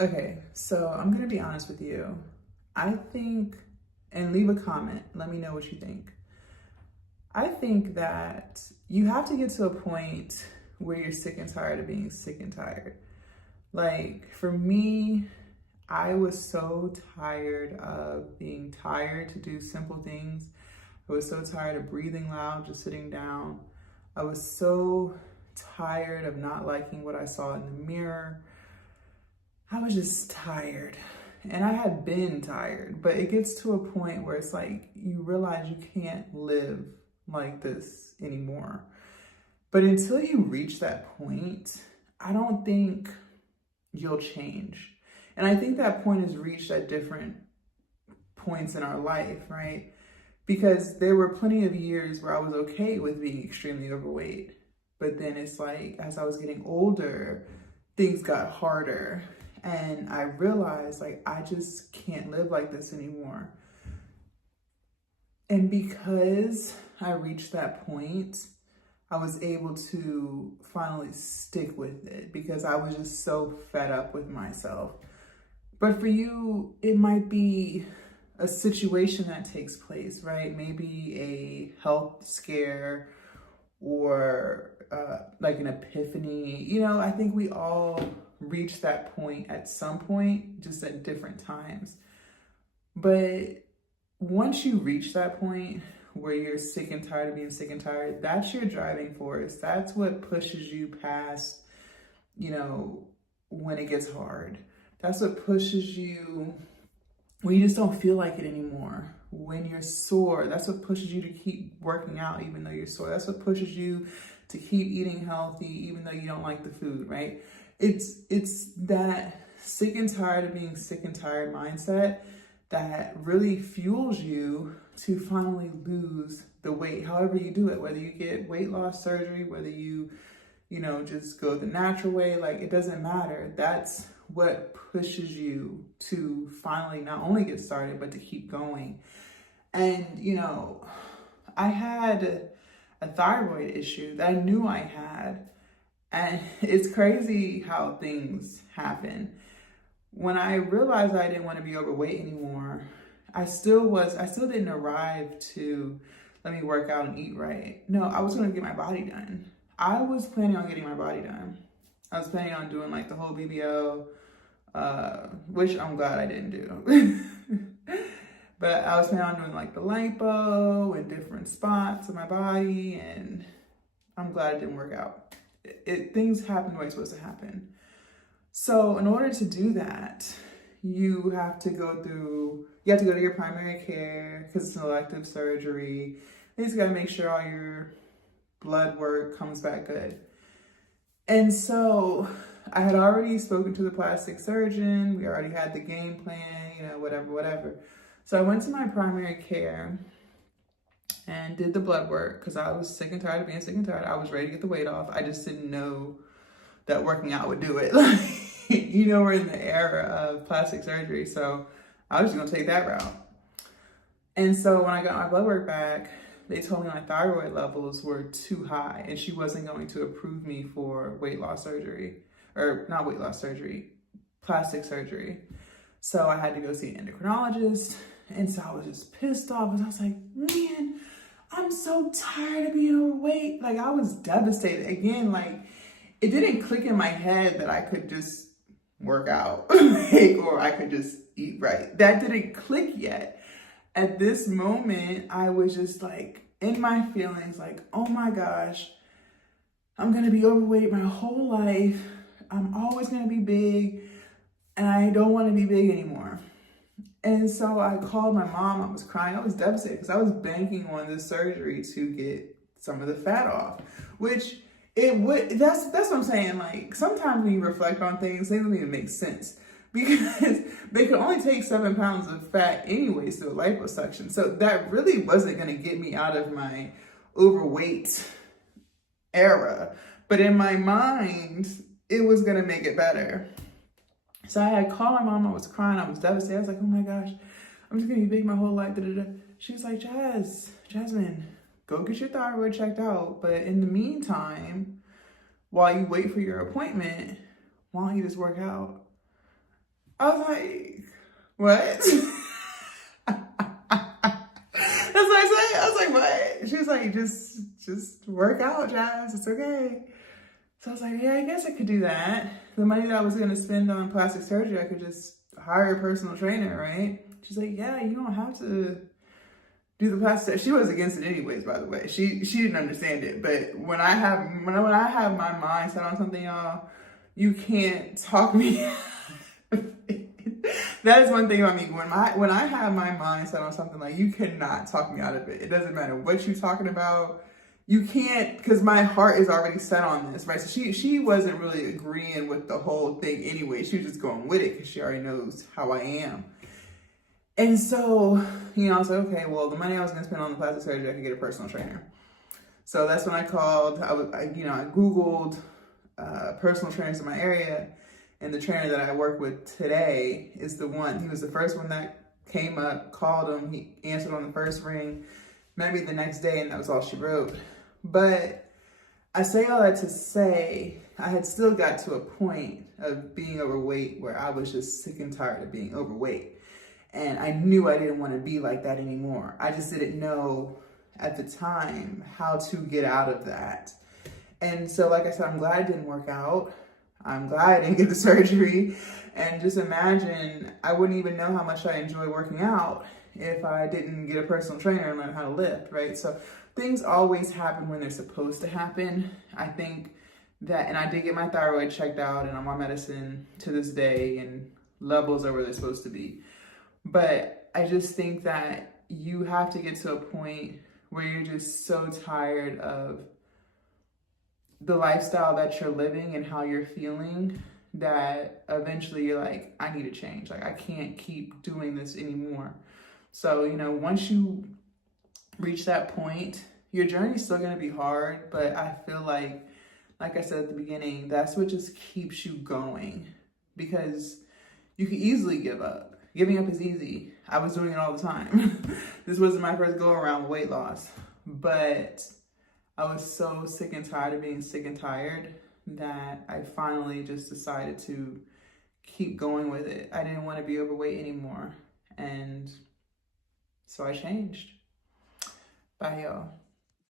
Okay, so I'm gonna be honest with you. I think, and leave a comment, let me know what you think. I think that you have to get to a point where you're sick and tired of being sick and tired. Like for me, I was so tired of being tired to do simple things. I was so tired of breathing loud, just sitting down. I was so tired of not liking what I saw in the mirror. I was just tired. And I had been tired, but it gets to a point where it's like you realize you can't live like this anymore. But until you reach that point, I don't think you'll change. And I think that point is reached at different points in our life, right? Because there were plenty of years where I was okay with being extremely overweight. But then it's like, as I was getting older, things got harder. And I realized like, I just can't live like this anymore. And because I reached that point, I was able to finally stick with it because I was just so fed up with myself. But for you, it might be a situation that takes place, right? Maybe a health scare or like an epiphany. You know, I think we all reach that point at some point, just at different times. But once you reach that point where you're sick and tired of being sick and tired, that's your driving force. That's what pushes you past, you know, when it gets hard. That's what pushes you when you just don't feel like it anymore. When you're sore, that's what pushes you to keep working out even though you're sore. That's what pushes you to keep eating healthy even though you don't like the food, right? It's that sick and tired of being sick and tired mindset that really fuels you to finally lose the weight, however you do it, whether you get weight loss surgery, whether you just go the natural way, like it doesn't matter. That's what pushes you to finally not only get started, but to keep going. And, I had a thyroid issue that I knew I had. And it's crazy how things happen. When I realized I didn't want to be overweight anymore, I still didn't arrive to let me work out and eat right. No, I was going to get my body done. I was planning on getting my body done. I was planning on doing like the whole BBL, which I'm glad I didn't do. But I was planning on doing like the lipo in different spots of my body, and I'm glad it didn't work out. Things happen the way it's supposed to happen. So in order to do that, you have to go to your primary care because it's an elective surgery. You just got to make sure all your blood work comes back good. And so I had already spoken to the plastic surgeon. We already had the game plan, whatever. So I went to my primary care and did the blood work because I was sick and tired of being sick and tired. I was ready to get the weight off. I just didn't know that working out would do it. We're in the era of plastic surgery, so I was just gonna take that route. And so when I got my blood work back, they told me my thyroid levels were too high and she wasn't going to approve me for weight loss surgery, or not weight loss surgery, plastic surgery. So I had to go see an endocrinologist. And so I was just pissed off because I was like, man, I'm so tired of being overweight. Like I was devastated. Again, like it didn't click in my head that I could just work out or I could just eat right. That didn't click yet. At this moment, I was just like in my feelings like, oh my gosh, I'm going to be overweight my whole life. I'm always going to be big and I don't want to be big anymore. And so I called my mom. I was crying. I was devastated because I was banking on this surgery to get some of the fat off, which that's what I'm saying. Like sometimes when you reflect on things, they don't even make sense because they could only take 7 pounds of fat anyways through liposuction. So that really wasn't going to get me out of my overweight era. But in my mind, it was going to make it better. So I had called my mom. I was crying. I was devastated. I was like, oh my gosh, I'm just going to be big my whole life. She was like, Jasmine, go get your thyroid checked out. But in the meantime, while you wait for your appointment, why don't you just work out? I was like, what? That's what I said. I was like, what? She was like, just work out, Jazz. It's okay. So I was like, yeah, I guess I could do that. The money that I was going to spend on plastic surgery, I could just hire a personal trainer, right? She's like, yeah, you don't have to do the plastic. She was against it anyways, by the way. She didn't understand it. But when I have my mind set on something, y'all, you can't talk me. That is one thing about me. When I have my mind set on something, like, you cannot talk me out of it. It doesn't matter what you're talking about. You can't, because my heart is already set on this, right? So she wasn't really agreeing with the whole thing anyway. She was just going with it because she already knows how I am. And so, I was like, okay, well, the money I was going to spend on the plastic surgery, I could get a personal trainer. So that's when I called. I Googled personal trainers in my area. And the trainer that I work with today is the one. He was the first one that came up, called him. He answered on the first ring, met me the next day, and that was all she wrote. But I say all that to say, I had still got to a point of being overweight where I was just sick and tired of being overweight. And I knew I didn't want to be like that anymore. I just didn't know at the time how to get out of that. And so, like I said, I'm glad it didn't work out. I'm glad I didn't get the surgery. And just imagine, I wouldn't even know how much I enjoy working out if I didn't get a personal trainer and learn how to lift, right? So things always happen when they're supposed to happen. I think that, and I did get my thyroid checked out, and I'm on medicine to this day, and levels are where they're supposed to be. But I just think that you have to get to a point where you're just so tired of the lifestyle that you're living and how you're feeling that eventually you're like, I need to change. Like, I can't keep doing this anymore. So, once you reach that point, your journey's still going to be hard, but I feel like I said at the beginning, that's what just keeps you going, because you can easily give up. Giving up is easy. I was doing it all the time. This wasn't my first go around with weight loss, but I was so sick and tired of being sick and tired that I finally just decided to keep going with it. I didn't want to be overweight anymore. And so I changed. Bye, y'all.